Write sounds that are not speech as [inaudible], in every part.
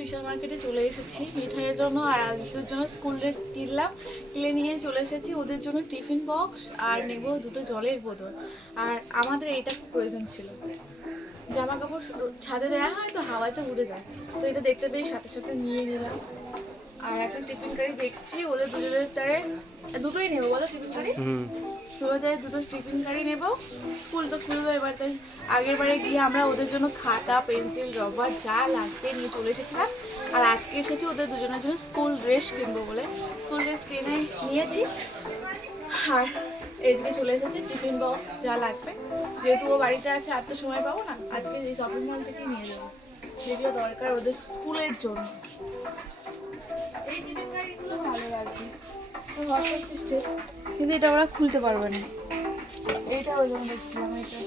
বিশাল মার্কেটে চলে এসেছি। মিঠাইয়ের জন্য আর আদিত্যর জন্য স্কুল ড্রেস কিনলাম। কিনে নিয়ে চলে এসেছি। ওদের জন্য টিফিন বক্স আর নেব দুটো জলের বোতল। আর আমাদের এটা খুব প্রয়োজন ছিল। জামা কাপড় ছাদে দেওয়া হয় তো হাওয়াতে উড়ে যায়। তো এটা দেখতে পেয়ে সাথে সাথে নিয়ে নিলাম। আর এখন টিফিন কারি দেখছি। ওদের দুজনের তারে দুটোই নেব বলো টিফিন কারি রোজে দুটো টিফিন গাড়ি নেব। স্কুল তো খুলবে, এবার তাই আগের বারে গিয়ে আমরা ওদের জন্য খাতা, পেন্সিল, রবার যা লাগবে নিয়ে চলে এসেছিলাম। আর আজকে এসেছি ওদের দুজনের জন্য স্কুল ড্রেস কিনবো বলে। স্কুল ড্রেস কিনে নিয়েছি। আর এদিকে চলে এসেছি টিফিন বক্স যা লাগবে। যেহেতু ও বাড়িতে আছে, আর তো সময় পাবো না, আজকে এই শপিং মল থেকে নিয়ে যাব যেগুলো দরকার ওদের স্কুলের জন্য। এই টিফিন গাড়িগুলো ভালো লাগবে। সিস্টেম কিন্তু এটা ওরা খুলতে পারবে না। এইটা ওই জন্য দেখছিলাম এটা।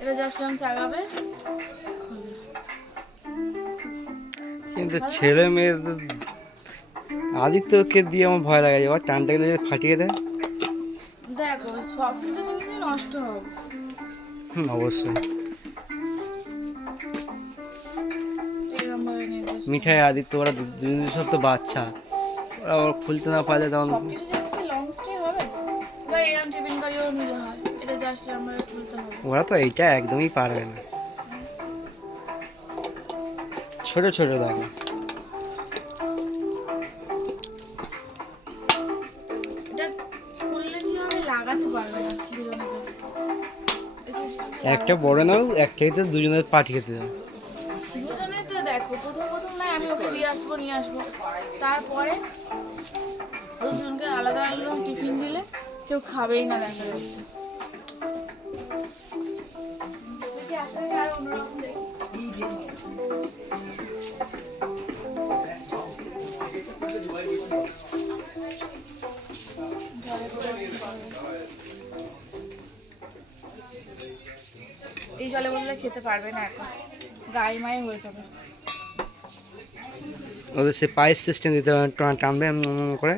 এটা জাস্ট আমি চাগাবে কিন্তু ছেলে মেয়েদের আদিত্যকে দিয়ে আমার ভয় লাগে। এবার টানটা গেলে যদি ফাটিয়ে দেয়। দেখো সব কিছু জিনিসই নষ্ট হবে। হুম, অবশ্যই। মিঠাই আদিত্য ওরা দুজন সব তো বাচ্চা। ওরা ওরা খুলতে না পারলে তখন ওরা তো এইটা একদমই পারবে না। ছোট ছোট দুজনে। একটা বড় নাও একটাই তো দুজনের পাঠিয়ে দেবে। দেখো প্রথম আমি ওকে দিয়ে আসব, নিয়ে আসব। তারপরে দুজনকে আলাদা আলাদা টিফিন দিলে কেউ খাবেই না দেখা যাচ্ছে। এই জলে বললে খেতে পারবে না এখন। গায়ে মায়ে হয়ে যাবে। ওদের সে পাইপ সিস্টেম দিতে টানবে করে।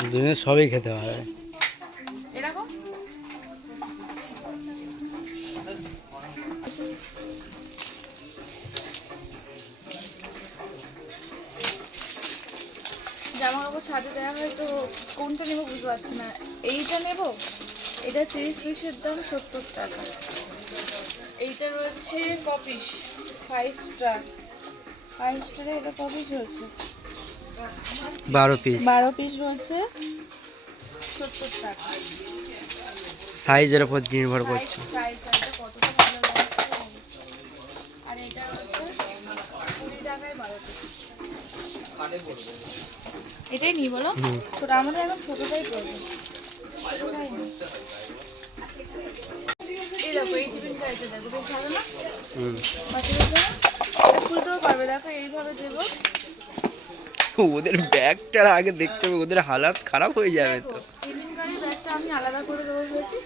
দুজনে সবই খেতে পারবে ছাদে দেওয়া হয় তো কোনটা নেব বুঝতে পারছি না। এইটা নেব? এটা তিরিশ পিসের দাম সত্তর টাকা। এইটা রয়েছে কপিস ফাইভ স্টার ফাইভ স্টারে এটা কপিস রয়েছে। বারো পিস বারো পিস রয়েছে সত্তর টাকা। সাইজের উপর নির্ভর করছে। আর এটা কুড়ি টাকায় বারো পিস এটাই নিই বলো? হুম। ছোট আমাদের এখন ছোটটাই। এই দেখো এই দেখো বেশ ভালো না? জন্য এটা খুলতেও পারবে দেখো এইভাবে দেবো। ওদের ব্যাগটার আগে দেখতে হবে ওদের হালাত খারাপ হয়ে যাবে তো। ব্যাগটা আমি আলাদা করে দেবো ভেবেছি।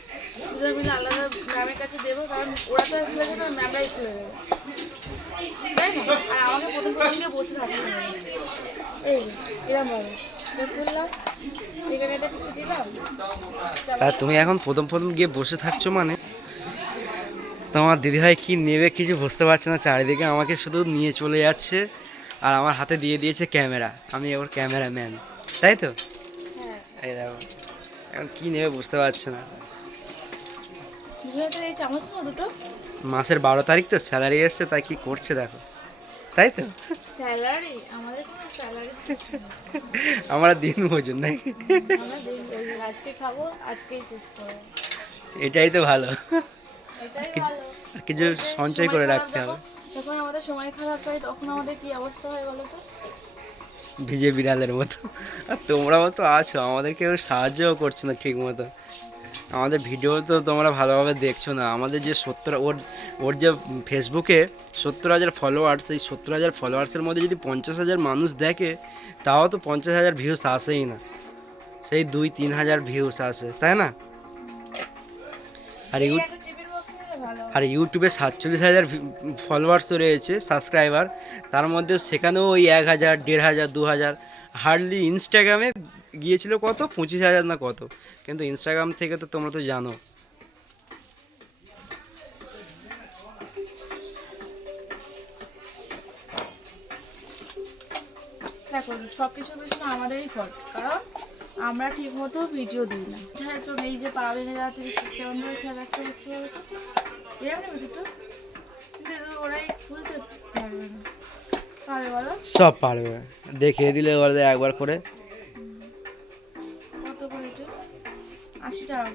দুজন মিলে আলাদা ম্যামের কাছে দেবো কারণ ওরা তো খুলে দেবে ম্যামরাই খুলে দেবে। তাই না আর আমাকে প্রথম প্রথম বসে থাকতে এই আর তুমি এখন প্রথম প্রথম গিয়ে বসে থাকছো মানে? তোমার দিদিভাই কি নেবে কিছু বুঝতে পারছে না চারিদিকে আমাকে শুধু নিয়ে চলে যাচ্ছে আর আমার হাতে দিয়ে দিয়েছে ক্যামেরা। আমি এবার ক্যামেরাম্যান তাই তো? হ্যাঁ। এই দেখো এখন কি নেবে বুঝতে পারছে না। দুজনে এই চামচ নেব দুটো? মাসের বারো তারিখ তো স্যালারি এসছে তাই কি করছে দেখো। তাই তো? স্যালারি? আমাদের স্যালারি [laughs] আমরা দিন আজকে খাব আজকেই শেষ করব। এটাই তো ভালো। কিছু- কিছু সঞ্চয় করে রাখতে হবে। যখন আমাদের সময় খারাপ হয় তখন আমাদের কি অবস্থা হয় বলো তো? ভিজে বিড়ালের মতো। আর তোমরাও তো আছো আমাদের কেউ সাহায্যও করছ না ঠিক মতো আমাদের ভিডিও তো তোমরা ভালোভাবে দেখছ না। আমাদের যে সত্তর, ওর ওর যে ফেসবুকে সত্তর হাজার ফলোয়ার্স এই সত্তর হাজার ফলোয়ার্সের মধ্যে যদি পঞ্চাশ হাজার মানুষ দেখে, তাও তো পঞ্চাশ হাজার ভিউস আসেই না। সেই দুই, তিন হাজার ভিউস আসে, তাই না? আর ইউ আর ইউটিউবে সাতচল্লিশ হাজার ফলোয়ার্সও রয়েছে সাবস্ক্রাইবার তার মধ্যে সেখানেও ওই এক হাজার, দেড় হাজার, দু হাজার। হার্ডলি ইনস্টাগ্রামে গিয়েছিল কত? পঁচিশ হাজার না কত? কিন্তু ইনস্টাগ্রাম থেকে তো তোমরা তো জানো। দেখো সব কিছুর পেছনে আমাদেরই ফল্ট কারণ আমরা ঠিক মতো ভিডিও দিই না। হ্যাঁ শোন এই যে পা ভেঙে যাওয়া থেকে খেয়াল রাখতে হচ্ছে বলো তো? এরকম নেবে দুটো কিন্তু ওরাই খুলতে পারবে না। পারবে বলো? সব পারবে। দেখিয়ে দিলে ওরা একবার করে। আশি টাকা।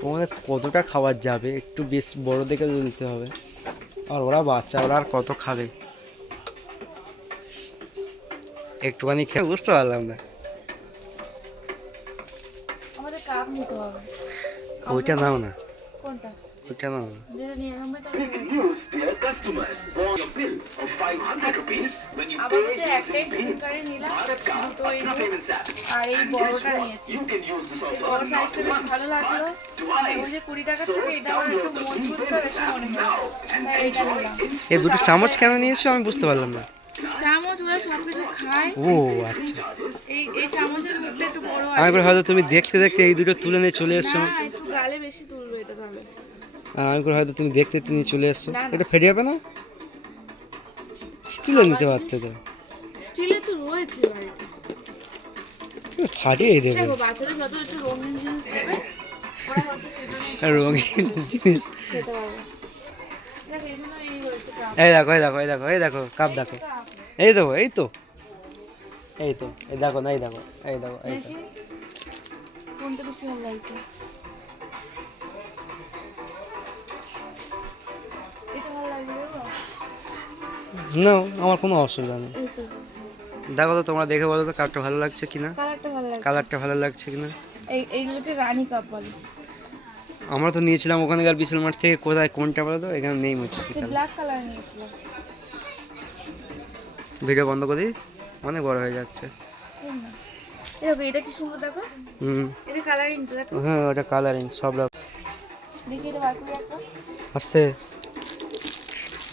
তোমাদের কতটা খাবার যাবে? একটু বেশ বড় দেখে নিতে হবে। আর ওরা বাচ্চা ওরা আর কত খাবে? একটুখানি খেয়ে বুঝতে পারলাম না। ওইটা নাও না। কোনটা? ওইটা নাও না। যেটা নিরানব্বই টাকা রয়েছে News, dear customers, want a bill of 500 rupees when you pay using tiffin Bharat Card দুটো এই Apna Payments app. আর এই বড়টা নিয়েছি You can use this offer বড় সাইজটা বেশ ভালো লাগল ওই যে twice. কুড়ি থেকে এটা আমার একটু মজবুত তো বেশি মনে হয় and তাই এটা enjoy নিলাম এই দুটো চামচ কেন নিয়েছো আমি বুঝতে পারলাম না। চামচ ওরা সব খায়। ও আচ্ছা। এই এই চামচের মুখটা একটু বড় আমি আছে। হয়তো তুমি দেখতে দেখতে এই দুটো তুলে নিয়ে চলে এসছো না একটু গালে বেশি তুলবে এটা তাহলে। আর আমি করে হয়তো তুমি দেখতে নিয়ে চলে এসছো। এটা ফেটে যাবে না? স্টিলে নিতে পারতে তো স্টিলের তো রয়েছে বাড়িতে। ফাটিয়ে দেবে। দেখো বাচ্চাদের যত একটু রঙিন জিনিস দেবে রঙিন জিনিস। এই দেখো এই দেখো এই দেখো এই দেখো কাপ দেখো। এই দেখো এই তো। এই তো এই দেখো না এই দেখো এই দেখো এই দেখি। কোনটা বেশি ভালো লাগছে? না আমার কোনো অসুবিধা নেই। দেখো তো তোমরা দেখে বলো তো কালারটা ভালো লাগছে কিনা? কালারটা ভালো লাগছে। কালারটা ভালো লাগছে কিনা? এই এইগুলোকে রানী কাপ বলে? আমরা তো নিয়েছিলাম ওখানকার বিশাল মাঠ থেকে কোথায় কোনটা বলো তো? এখানে নেই হচ্ছে ব্ল্যাক কালার নিয়েছিল ভিডিও বন্ধ করি অনেক বড় হয়ে যাচ্ছে। দেখো এটা কি সুন্দর দেখো? হুম। এটা কালারিং তো দেখো। হ্যাঁ ওটা কালারিং সব রকম। দেখি এটা বার করে একটা আসতে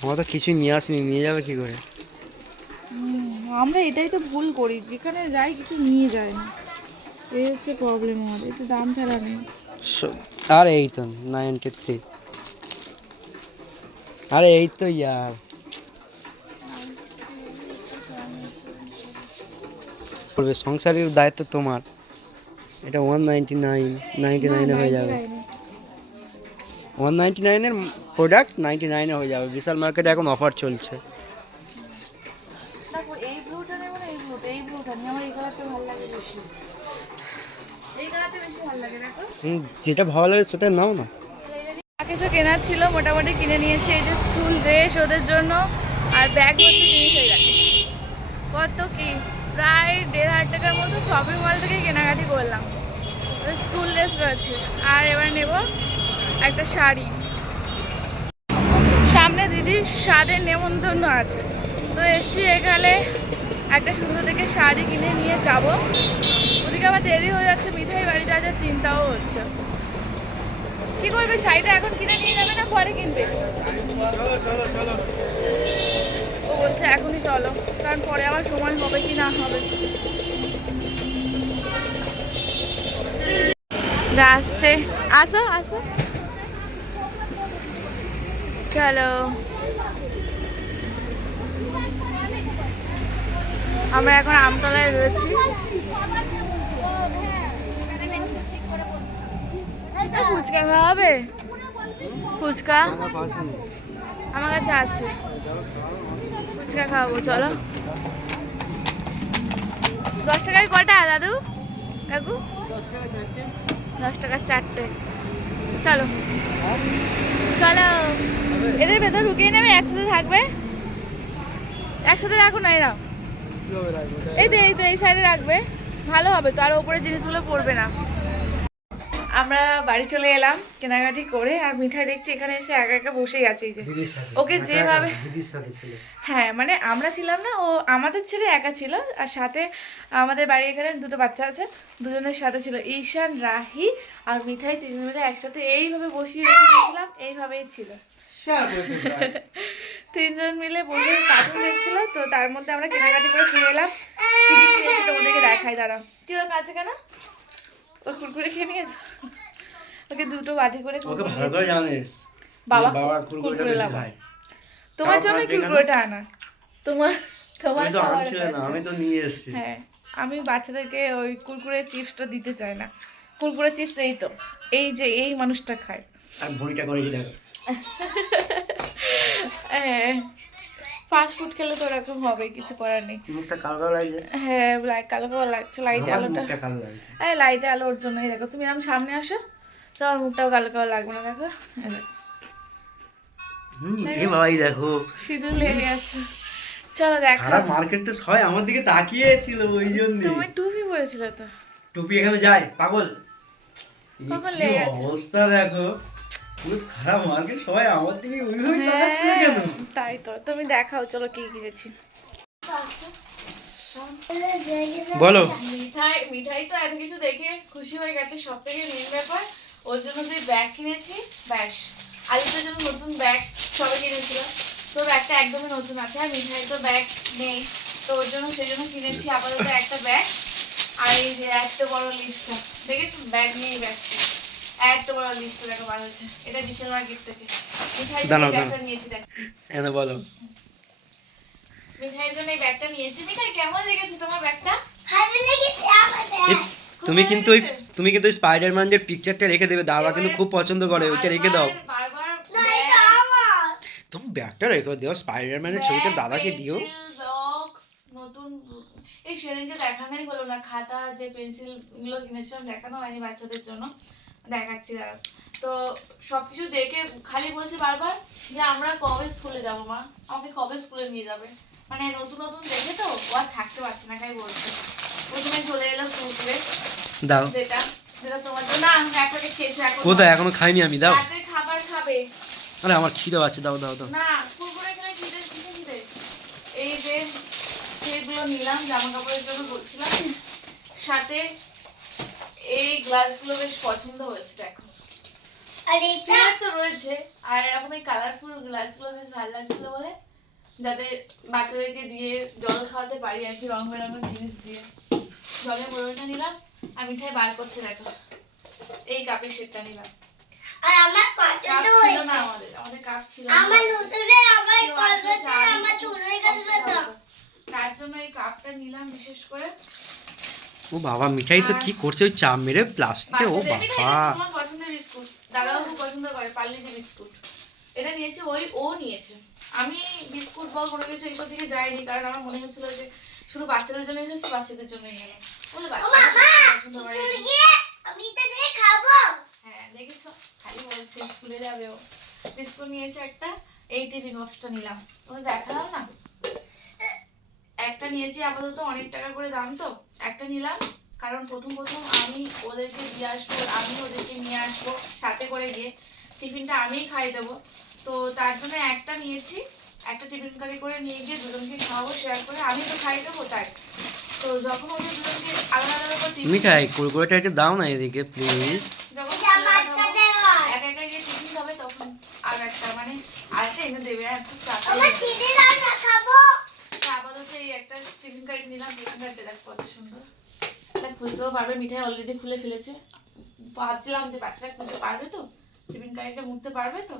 আমরা তো কিছুই নিয়ে আসিনি নিয়ে যাবে কি করে? আমরা এটাই তো ভুল করি যেখানে যাই কিছু নিয়ে যায় না। এই হচ্ছে প্রবলেম আমাদের এতে দাম ছাড়া নেই। আর এই তো নাইনটি থ্রি আরে এই তো ইয়ার। সংসারের দায়িত্ব তোমার। এটা ওয়ান নাইনটি নাইন নাইনটি নাইনে হয়ে যাবে। ওয়ান নাইনটি নাইনের প্রোডাক্ট নাইনটি নাইনে হয়ে যাবে। বিশাল মার্কেটে এখন অফার চলছে। যেটা ভালো লাগে সেটা নাও না। কিছু কেনার ছিল মোটামুটি কিনে নিয়েছি। এই যে স্কুল ড্রেস ওদের জন্য আর ব্যাগ ভর্তি জিনিস হয়ে গেছে। কত কি? প্রায় দেড় হাজার টাকার মতো শপিং মল থেকে কেনাকাটি করলাম। স্কুল ড্রেস রয়েছে। আর এবার নেব একটা শাড়ি। সামনে দিদির স্বাদের নেমন্তন্ন আছে। তো এসছি এখানে একটা সুন্দর দেখে শাড়ি কিনে নিয়ে যাব। ওদিকে আবার দেরি হয়ে যাচ্ছে, মিঠাই বাড়ি যাওয়ার যা চিন্তাও হচ্ছে। কি করবে? শাড়িটা এখন কিনে নিয়ে যাবে না পরে কিনবে? ও বলছে, এখনই চলো, কারণ পরে আবার সময় হবে কি না হবে? আসছে। আসো আসো। চলো। আমরা এখন আমতলায় রয়েছি। ফুচকা খাওয়া হবে? ফুচকা? আমার কাছে আছে। ফুচকা খাওয়াবো, চলো। দশ টাকায় কটা, দাদু? কাকু? দশ টাকার চারটে। চলো। চলো। এদের ভেতর ঢুকিয়ে নেবে একসাথে থাকবে। একসাথে রাখো না এরা। এই তো এই তো এই সাইডে রাখবে। ভালো হবে তো আর ওপরে জিনিসগুলো পড়বে না। আমরা বাড়ি চলে এলাম কেনাকাটি করে আর মিঠাই দেখছি এখানে এসে একা একা বসেই আছে এই যে। ওকে যেভাবে হ্যাঁ মানে আমরা ছিলাম না ও আমাদের ছেলে একা ছিল আর সাথে আমাদের বাড়ি এখানে দুটো বাচ্চা আছে দুজনের সাথে ছিল ঈশান রাহি আর মিঠাই তিনজন মিলে একসাথে এইভাবে বসিয়ে রেখে দিয়েছিলাম এইভাবেই ছিল। [laughs] তিনজন মিলে বসে কার্টুন দেখছিল তো তার মধ্যে আমরা কেনাকাটি করে ফিরে এলাম। কি কি খেয়েছি তোমাদেরকে দেখাই দাঁড়াও। কি কাছে কেন? ও কুরকুরে খেয়ে নিয়েছো? ওকে দুটো বাটি করে ওকে ভালো করে। জানে বাবা বাবা কুরকুরে খায়। তোমার জন্য? কুরকুরেটা আনা। তোমার তোমার তো আনছিলে না আমি তো নিয়ে এসেছি। হ্যাঁ আমি বাচ্চাদেরকে ওই কুরকুরে চিপসটা দিতে চাই না। কুরকুরে চিপস এই তো এই যে এই মানুষটা খায়। আর ভুঁড়িটা দেখো। হ্যাঁ। ফাস্ট ফুড খেলে তো ওরকম হবে কিছু করার নেই। মুখটা কালো কালো লাগছে? হ্যাঁ লাইট কালো কালো লাগছে লাইট আমার আলোটা। কালো লাগছে। এই লাইটে আলো ওর জন্যই দেখো তুমি আমি সামনে আসো তোমার মুখটাও কালো কালো লাগবে না দেখো। হুম এ বাবাই দেখো। সিঁদুর লেগে আছে। চলো দেখো। সারা মার্কেট তো সবাই আমার দিকে তাকিয়েছিল ওই জন্য। তুমি টুপি পরেছিলে তো। টুপি এখানে যায় পাগল। এই কি লেগে আছে? অবস্থা দেখো। পুরো সারা মার্কেট সবাই আমার দিকে ওইভাবে তাকাচ্ছিল কেন? হ্যাঁ, তাই তো। তুমি দেখাও চলো কি কিনেছি। বলো। মিঠাই মিঠাই তো এত কিছু দেখে খুশি হয়ে গেছে। সব থেকে মেন ব্যাপার ওর জন্য যে ব্যাগ কিনেছি ব্যাস। আলিতের জন্য নতুন ব্যাগ সবে কিনেছিল। তো ব্যাগটা একদমই নতুন আছে আর মিঠাই তো ব্যাগ নেই। তো ওর জন্য সেই জন্য কিনেছি আপাতত একটা ব্যাগ আর এই যে এত বড় লিস্টটা দেখেছ? ব্যাগ নিয়ে ব্যস্ত। এত বড় লিস্ট দেখো বার হয়েছে। এটা বিশাল মার্কেট থেকে মিঠাই দাঁড়াও, দাঁড়াও। নিয়েছি দেখ। এনে বলো। মিঠাইয়ের জন্য এই ব্যাগটা নিয়েছি। মিঠাই কেমন লেগেছে তোমার ব্যাগটা এ, তুমি কিন্তু ওই তুমি কিন্তু ওই স্পাইডারম্যান যে পিকচারটা রেখে দেবে দাদা কিন্তু খুব পছন্দ করে ওইটা রেখে দাও। তুমি ব্যাগটা রেখে দিও স্পাইডারম্যানের ছবিটা দাদাকে দিও। নতুন এই সেদিনকে দেখানোই হলো না খাতা যে পেন্সিলগুলো কিনেছিলাম দেখানো হয়নি বাচ্চাদের জন্য। দেখাচ্ছি দাঁড়াও। তো সবকিছু দেখে খালি বলছে বারবার যে আমরা কবে স্কুলে যাব মা? আমাকে কবে স্কুলে নিয়ে যাবে? মানে নতুন নতুন দেখে তো ও আর থাকতে পারছে না তাই বলছে। প্রথমে চলে এলো কুরকুরে দাও। যেটা যেটা তোমার জন্য। আমি এক প্যাকেট খেয়েছি এখন কোথায়? এখনও খাইনি আমি দাও। রাতে খাবার খাবে। আরে আমার খিদে পাচ্ছে দাও দাও দাও। না কুরকুরে খেলে খিদে খিদে খিদে? এই যে সেগুলো নিলাম জামা কাপড়ের জন্য বলছিলাম। সাথে এই গ্লাসগুলো বেশ পছন্দ হয়েছে দেখো। স্টিলের তো রয়েছে আর এরকম এই কালারফুল গ্লাসগুলো বেশ ভালো লাগছিল বলে যাতে বাচ্চাদেরকে দিয়ে জল খাওয়াতে পারি আর কি রং বেরঙের জিনিস দিয়ে। জলের বোতলটা নিলাম আর মিঠাই বার করছে দেখো। এই কাপের সেটটা নিলাম। আর আমার পছন্দ হয়েছে না আমাদের আমাদের কাপ ছিল আমার তার জন্য এই কাপটা নিলাম বিশেষ করে। ও বাবা মিঠাই তো কি করছে? ওই চাপ মেরে প্লাস্টিকে ও বাবা। পছন্দের বিস্কুট। দাদাও খুব পছন্দ করে পার্লিজি বিস্কুট। এটা নিয়েছে ওই ও নিয়েছে। আমি বিস্কুট বা কোনো কিছু এইসব দিকে যাইনি কারণ আমার মনে হচ্ছিল যে শুধু বাচ্চাদের জন্য এসেছি বাচ্চাদের জন্য নিয়ে গেলাম বলে হ্যাঁ দেখেছ? খালি বলছে স্কুলে যাবে ও। বিস্কুট নিয়েছে একটা এই টিফিন বক্সটা নিলাম। তোমাদের দেখালাম না? একটা নিয়েছি আপাতত অনেক টাকা করে দাম তো একটা নিলাম। কারণ প্রথম প্রথম আমি ওদেরকে দিয়ে আসব আমি ওদেরকে নিয়ে আসব সাথে করে গিয়ে টিফিনটা আমিই খাইয়ে দেবো। তো তার জন্য একটা নিয়েছি একটা টিফিন কারি করে নিয়ে গিয়ে দুজনকে খাওয়াবো শেয়ার করে আমি তো খাইয়ে দেবো তাই। তো যখন ওদের দুজনকে আলাদা আলাদা করে টিফিন মিঠাই কুরকুরেটা একটু দাও না এদিকে প্লিজ যখন একা একা গিয়ে টিফিন খাবে তখন আর একটা মানে আরেকটা এনে দেবে আর খুব খাব। তো এই একটা টিফিন কার্ড নিলাম টিফিন কার্ডটা দেখ কত সুন্দর। এটা খুলতেও পারবে মিঠাই অলরেডি খুলে ফেলেছে। ভাবছিলাম যে বাচ্চারা খুলতে পারবে তো টিফিন কার্ডটা মুড়তে পারবে তো।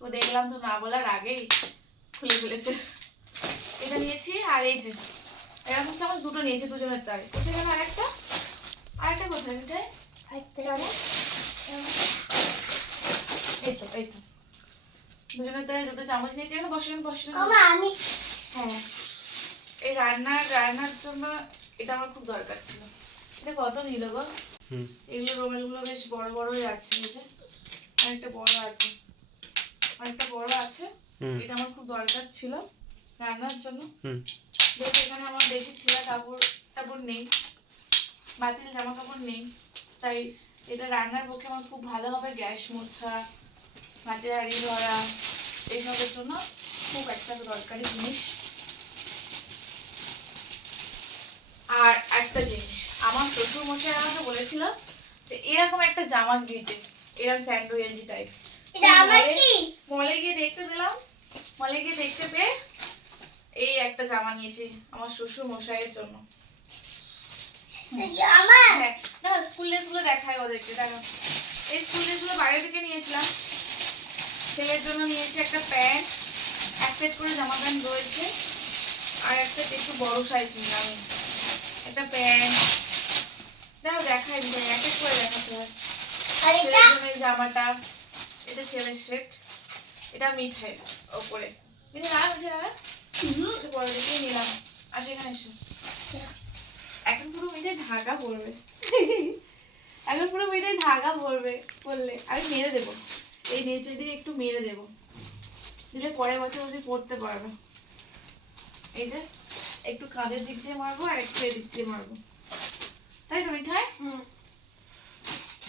তো দেখলাম তো না বলার আগেই খুলে ফেলেছে। এটা নিয়েছি আর এই যে এরকম চামচ দুটো নিয়েছি দুজনের তাই। কোথায় গেল আরেকটা? আরেকটা কোথায় মিঠাই? চামচ এই তো এই তো। দুজনের তাই দুটো চামচ নিয়েছি বসেন বসেন বাবা আমি হ্যাঁ। এই রান্নার রান্নার জন্য এটা আমার খুব দরকার ছিল। এটা কত নিল গো? হুম। এগুলো রোমেলগুলো বেশ বড় বড়ই আছে এই যে। অনেকটা বড় আছে। অনেকটা বড় আছে। এটা আমার খুব দরকার ছিল রান্নার জন্য। হুম। যেহেতু এখানে আমার বেশি ছেঁড়া কাপড় টাপড় নেই বাতিল জামা কাপড় নেই তাই এটা রান্নার পক্ষে আমার খুব ভালো হবে গ্যাস মোছা মাটির হাঁড়ি ধরা এইসবের জন্য খুব একটা দরকারি জিনিস আর একটা জিনিস আমার শ্বশুর মশাই আমাকে বলেছিল যে এরকম একটা জামা দিতে এরকম স্যান্ডো গেঞ্জি টাইপ এটা আমার কি? মলে গিয়ে দেখতে পেলাম মলে গিয়ে দেখতে পেয়ে এই একটা জামা নিয়েছি আমার শ্বশুর মশাইয়ের জন্য আমার? হ্যাঁ না স্কুল ড্রেসগুলো দেখায় ওদেরকে দেখো। এই স্কুল ড্রেসগুলো বাইরে থেকে নিয়েছিলাম। ছেলের জন্য নিয়েছি একটা প্যান্ট এক সেট করে জামা প্যান্ট রয়েছে আর একটা একটু বড় সাইজ নিলাম। আমি। একটা প্যান্ট। দেখো দেখাই এক এক করে দেখাতে হয় আর জামাটা। এটা ছেলের সেট এটা মিঠাই ওপরে। মিঠাই না মিঠাই একটু বড় দেখেই নিলাম। আসে এখানে এসে। এখন পুরো মিঠাই ঢাকা পড়বে। এখন পুরো মিঠাই ঢাকা পড়বে বললে। আমি মেরে দেবো। এই নিচে দিয়ে একটু মেরে দেবো। দিলে পরের বছর ওদের পড়তে পারবে। এই যে। একটু কাঁধের দিক দিয়ে মারবো আর একটু এদিক দিয়ে মারবো। তাই তো মিঠাই?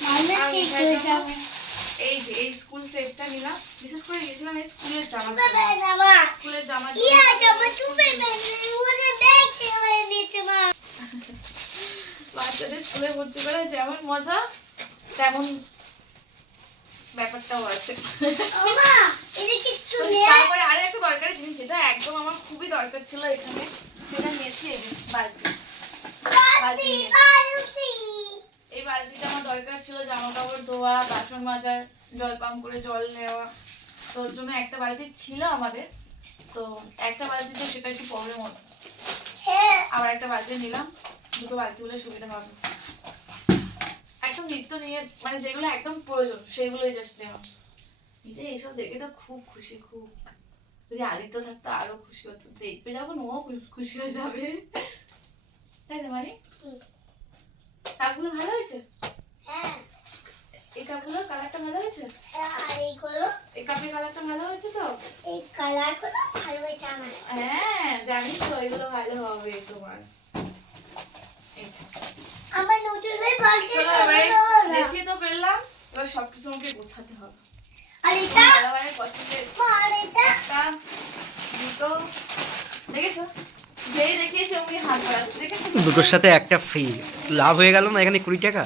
মানে হয়ে এই যে এই স্কুল সেটটা নিলাম। বিশেষ করে গেছিলাম এই স্কুলের জামা স্কুলের জামা বাচ্চাদের স্কুলে ভর্তি করে যেমন মজা তেমন ব্যাপারটাও আছে। তারপরে আরও একটা দরকারি জিনিস যেটা একদম আমার খুবই দরকার ছিল এখানে। সেটা নিয়েছি বালতি। বালতি বালতি এই বালতিটা আমার দরকার ছিল জামা কাপড় ধোয়া বাসন মাজার জল পাম্প করে জল নেওয়া। তো ওর জন্য একটা বালতি ছিল আমাদের। তো একটা বালতিতে সেটা একটু প্রবলেম হতো। হ্যাঁ। আবার একটা বালতি নিলাম। দুটো বালতি হলে সুবিধা হবে। একদম নিত্য নিয়ে মানে যেগুলো একদম প্রয়োজন সেগুলোই জাস্ট নেওয়া। এইসব দেখে তো খুব খুশি খুব। যদি আদিত্য থাকতো আরও খুশি হতো। দেখবে যখন ও খুশি হয়ে যাবে। তাই না মানে? হুম। কাপগুলো ভালো হয়েছে? হ্যাঁ। এই কাপগুলোর কালারটা ভালো হয়েছে? আর এইগুলো? এই কাপের কালারটা ভালো হয়েছে তো? এই কালার ভালো হয়েছে আমার। হ্যাঁ জানিস তো এগুলো ভালো হবে তোমার। আমার নতুন তো পেলাম এবার সবকিছু আমাকে গোছাতে হবে। পছন্দের একটা দুটো দেখেছ? দুটোর সাথে একটা ফ্রি লাভ হয়ে গেল না এখানে কুড়ি টাকা?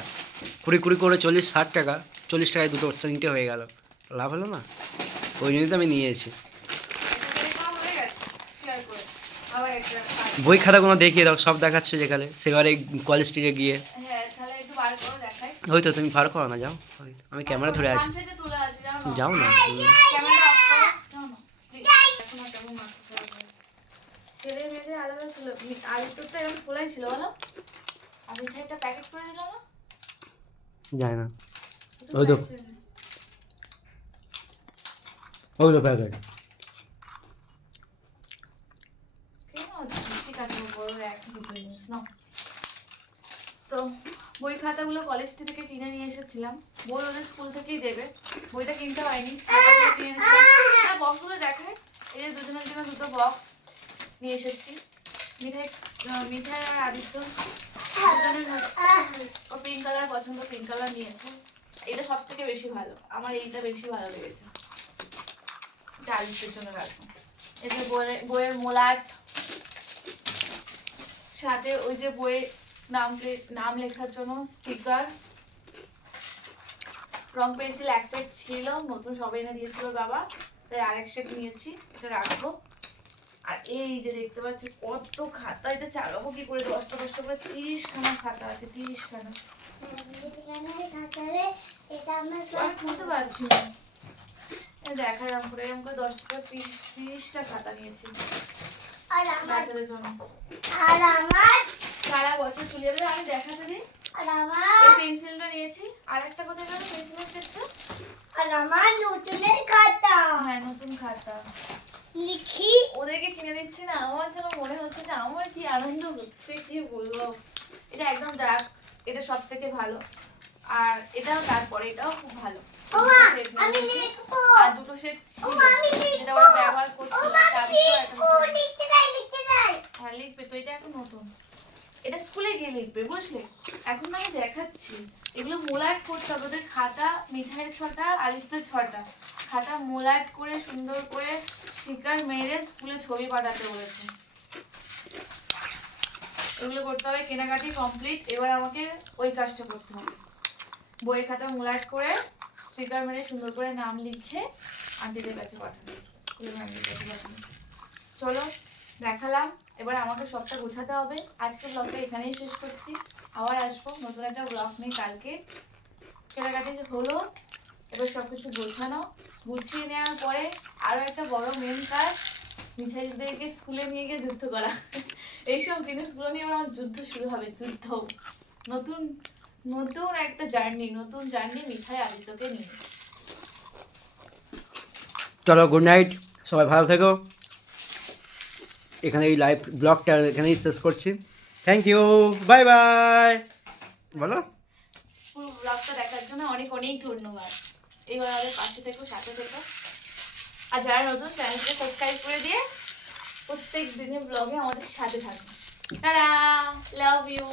কুড়ি কুড়ি করে চল্লিশ ষাট টাকা। চল্লিশ টাকায় দুটো তিনটে হয়ে গেল। লাভ হলো না? ওই জন্যই তো আমি নিয়েছি। হয়ে। বই খাতাগুলো দেখিয়ে দাও সব দেখাচ্ছে যেখানে। সেবারে কলেজ স্ট্রিটে গিয়ে। ওই তো তুমি পার করো না যাও। আমি ক্যামেরা ধরে আছি। সানসেটে তুলে আছে জানো না? যাও না। ছেলে মেয়েদের আলাদা ছিল এরকম খোলাই ছিল বলো। আমি একটা প্যাকেট করে দিলাম না যায় না। ওই তো। ওই তো প্যাকেট কেন? মিষ্টি কাটবো বড় এক দুটো জিনিস নাও। তো বই খাতাগুলো কলেজ থেকে কিনে নিয়ে এসেছিলাম। বই ওদের স্কুল থেকেই দেবে। বইটা কিনতে হয়নি। কিনে বক্সগুলো দেখায় এই যে দুজনের জন্য দুটো বক্স নিয়ে এসেছি। মিঠাই মিঠাই আর আদিত্য। ও পিঙ্ক কালার পছন্দ পিঙ্ক কালার নিয়েছে। এটা সব থেকে বেশি ভালো। আমার এইটা বেশি ভালো লেগেছে। এটা আদিত্যের জন্য রাখব। এই যে বইয়ের বইয়ের মোলাট। সাথে ওই যে বইয়ের নাম নাম লেখার জন্য স্টিকার রং পেন্সিল এক সেট ছিল নতুন সব এনে দিয়েছিল বাবা তাই আরেক সেট নিয়েছি এটা রাখব। আর এই যে দেখতে পাচ্ছি কত খাতা এটা চালাবো কি করে? দশটা দশটা করে তিরিশ খানা খাতা আছে খুলতে পারছি না। দেখা এরকম করে এরকম করে দশটা তিরিশ তিরিশটা খাতা নিয়েছি। বাচ্চাদের জন্য। আর আমার সারা বছর চলে যাবে আমি দেখাতে দিই। আর এই পেন্সিলটা নিয়েছি। আর একটা কোথায় গেল? পেন্সিলের সেটটা আর আমার নতুনের খাতা। হ্যাঁ নতুন খাতা। লিখি। ওদেরকে কিনে দিচ্ছি না আমার যেন মনে হচ্ছে যে আমার কি আনন্দ হচ্ছে কি বলব। এটা একদম ডার্ক এটা সব থেকে ভালো। আর এটাও তারপরে এটাও খুব ভালো। আমি লিখব। আর দুটো সেট ছিল। যেটা ওরা ব্যবহার করছিল তার লিখতে যাই লিখতে যাই হ্যাঁ লিখবে। তো এটা এখন নতুন। এটা স্কুলে গিয়ে লিখবে, বুঝলে? এখন আমি দেখাচ্ছি। এগুলো মোলাট করতে হবে, ওদের খাতা, মিঠাইয়ের ছটা আদিত্যের ছটা। খাতা মোলাট করে, সুন্দর করে স্টিকার মেরে স্কুলে ছবি পাঠাতে বলেছে। এগুলো করতে হবে কেনাকাটি কমপ্লিট এবার আমাকে ওই কাজটা করতে হবে। বইয়ের খাতা মোলাট করে স্টিকার মেরে সুন্দর করে নাম লিখে আন্টিদের কাছে পাঠানো। স্কুলের কাছে পাঠানো। চলো দেখালাম। এবার আমাকে সবটা গোছাতে হবে। আজকে ব্লগটা এখানেই শেষ করছি। আবার আসব। নতুন একটা ব্লগ নিয়ে কালকে। কেনাকাটি যে হলো, এবার সব কিছু গোছানো, গুছিয়ে নেওয়ার পরে আরও একটা বড় মেন কাজ মিঠাইদেরকে স্কুলে নিয়ে গিয়ে যুদ্ধ করা। এইসব জিনিসগুলো নিয়ে আমার যুদ্ধ শুরু হবে, যুদ্ধ। নতুন নতুন একটা জার্নি নতুন জার্নি মিঠাই আদিত্যকে নিয়ে। চলো গুড নাইট সবাই ভালো থেকো। এখানে এই লাইভ ব্লগটা এখানেই শেষ করছি। থ্যাংক ইউ বাই বাই বলো। ব্লগটা দেখার জন্য অনেক অনেক ধন্যবাদ। এবার আমাদের পাশে থেকো, সাথে থেকো। আর যারা নতুন চ্যানেলকে সাবস্ক্রাইব করে দিয়ে প্রত্যেক দিনের ব্লগে আমাদের সাথে থাকবে তারা লাভ ইউ